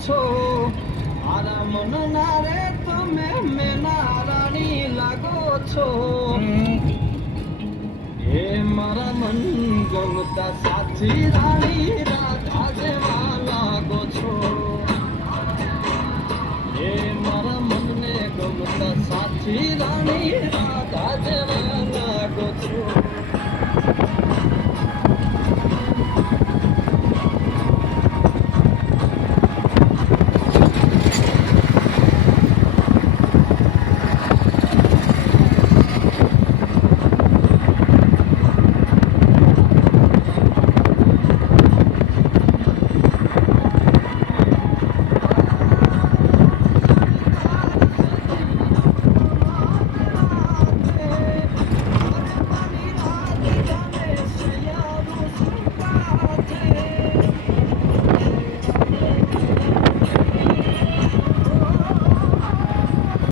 છો મારા મનના રે તમે મેના રાણી લાગો છો એ મારા મન ગમતા સાચી રાણી રાધા જેવા લાગો છો એ મારા મનને ગમતા સાચી રાણી રાધા જેવા